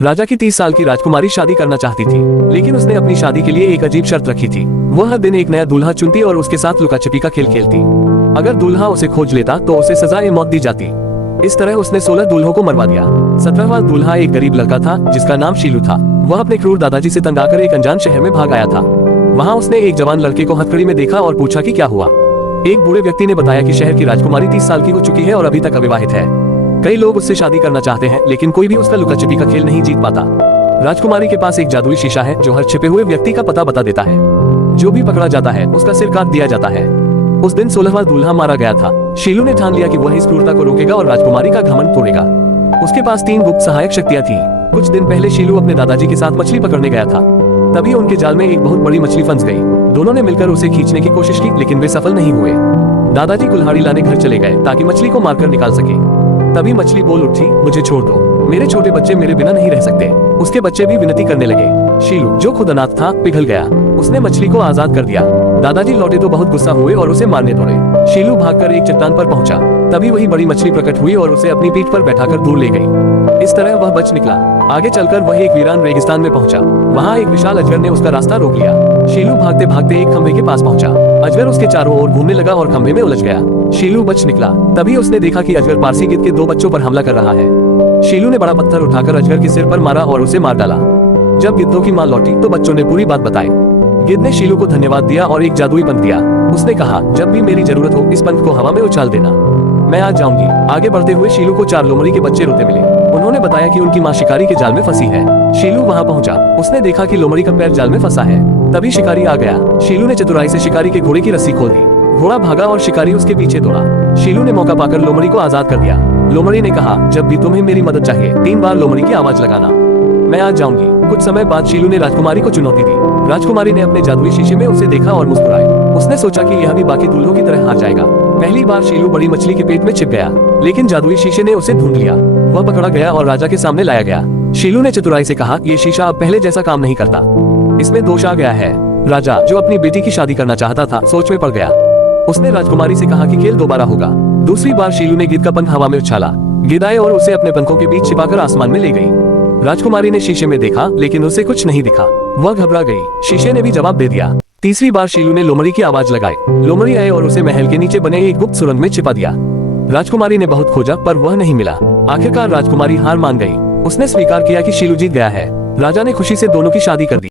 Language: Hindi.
राजा की 30 साल की राजकुमारी शादी करना चाहती थी, लेकिन उसने अपनी शादी के लिए एक अजीब शर्त रखी थी। वह हर दिन एक नया दूल्हा चुनती और उसके साथ लुका छिपी का खेल खेलती। अगर दूल्हा उसे खोज लेता तो उसे सजाए मौत दी जाती। इस तरह उसने 16 दूल्हों को मरवा दिया। 17वां दूल्हा एक गरीब लड़का था जिसका नाम शीलू था। वह अपने क्रूर दादाजी से तंग आकर एक अनजान शहर में भाग आया था। वहाँ उसने एक जवान लड़के को हथकड़ी में देखा और पूछा कि क्या हुआ। एक बूढ़े व्यक्ति ने बताया कि शहर की राजकुमारी 30 साल की हो चुकी है और अभी तक अविवाहित है। कई लोग उससे शादी करना चाहते हैं, लेकिन कोई भी उसका लुका छिपी का खेल नहीं जीत पाता। राजकुमारी के पास एक जादुई शीशा है जो हर छिपे हुए व्यक्ति का पता बता देता है। जो भी पकड़ा जाता है उसका सिर काट दिया जाता है। उस दिन 16वां दूल्हा मारा गया था। शीलू ने ठान लिया कि वह इस क्रूरता को रोकेगा और राजकुमारी का घमंड तोड़ेगा। उसके पास 3 गुप्त सहायक शक्तियां थीं। कुछ दिन पहले शीलू अपने दादाजी के साथ मछली पकड़ने गया था। तभी उनके जाल में एक बहुत बड़ी मछली फंस गई। दोनों ने मिलकर उसे खींचने की कोशिश की, लेकिन वे सफल नहीं हुए। दादाजी कुल्हाड़ी लाने घर चले गए ताकि मछली को मारकर निकाल सके। तभी मछली बोल उठी, मुझे छोड़ दो, मेरे छोटे बच्चे मेरे बिना नहीं रह सकते। उसके बच्चे भी विनती करने लगे। शीलू, जो खुद अनाथ था, पिघल गया। उसने मछली को आजाद कर दिया। दादाजी लौटे तो बहुत गुस्सा हुए और उसे मारने दौड़े। शीलू भागकर एक चट्टान पर पहुंचा। तभी वही बड़ी मछली प्रकट हुई और उसे अपनी पीठ पर बैठाकर दूर ले गई। इस तरह वह बच निकला। आगे चलकर वह एक वीरान रेगिस्तान में पहुंचा। वहाँ एक विशाल अजगर ने उसका रास्ता रोक लिया। शीलू भागते भागते एक खंभे के पास पहुंचा। अजगर उसके चारों ओर घूमने लगा और खंभे में उलझ गया। शीलू बच निकला। तभी उसने देखा कि अजगर पारसी गिद्ध के 2 बच्चों पर हमला कर रहा है। शीलू ने बड़ा पत्थर उठाकर अजगर के सिर पर मारा और उसे मार डाला। जब गिद्धों की माँ लौटी तो बच्चों ने पूरी बात बताई। गिद्ध ने शीलू को धन्यवाद दिया और एक जादुई पंख दिया। उसने कहा, जब भी मेरी जरूरत हो इस पंख को हवा में उछाल देना, मैं आज जाऊंगी। आगे बढ़ते हुए शीलू को 4 लोमड़ी के बच्चे रोते मिले। उन्होंने बताया कि उनकी माँ शिकारी के जाल में फंसी है। शीलू वहाँ पहुँचा। उसने देखा कि लोमड़ी का पैर जाल में फंसा है। तभी शिकारी आ गया। शीलू ने चतुराई से शिकारी के घोड़े की रस्सी खोल दी। घोड़ा भागा और शिकारी उसके पीछे दौड़ा। शीलू ने मौका पाकर लोमड़ी को आजाद कर दिया। लोमड़ी ने कहा, जब भी तुम्हें मेरी मदद चाहिए 3 बार लोमड़ी की आवाज लगाना, मैं आज जाऊंगी। कुछ समय बाद शीलू ने राजकुमारी को चुनौती दी। राजकुमारी ने अपने जादुई शीशे में उसे देखा और मुस्कुराई। उसने सोचा कि यह भी बाकी दूल्हों की तरह हार जाएगा। पहली बार शीलू बड़ी मछली के पेट में छिप गया, लेकिन जादुई शीशे ने उसे ढूंढ लिया। वह पकड़ा गया और राजा के सामने लाया गया। शीलू ने चतुराई से कहा, ये शीशा अब पहले जैसा काम नहीं करता, इसमें दोष आ गया है। राजा, जो अपनी बेटी की शादी करना चाहता था, सोच में पड़ गया। उसने राजकुमारी से कहा कि खेल दोबारा होगा। दूसरी बार शीलू ने गिद्ध का पंख हवा में उछाला। गिद्ध आए और उसे अपने पंखों के बीच छिपाकर आसमान में ले गई। राजकुमारी ने शीशे में देखा, लेकिन उसे कुछ नहीं दिखा। वह घबरा गई। शीशे ने भी जवाब दे दिया। तीसरी बार शीलू ने लोमड़ी की आवाज लगाई। लोमड़ी आए और उसे महल के नीचे बने एक गुप्त सुरंग में छिपा दिया। राजकुमारी ने बहुत खोजा पर वह नहीं मिला। आखिरकार राजकुमारी हार मान गई। उसने स्वीकार किया कि शीलू जीत गया है। राजा ने खुशी से दोनों की शादी कर दी।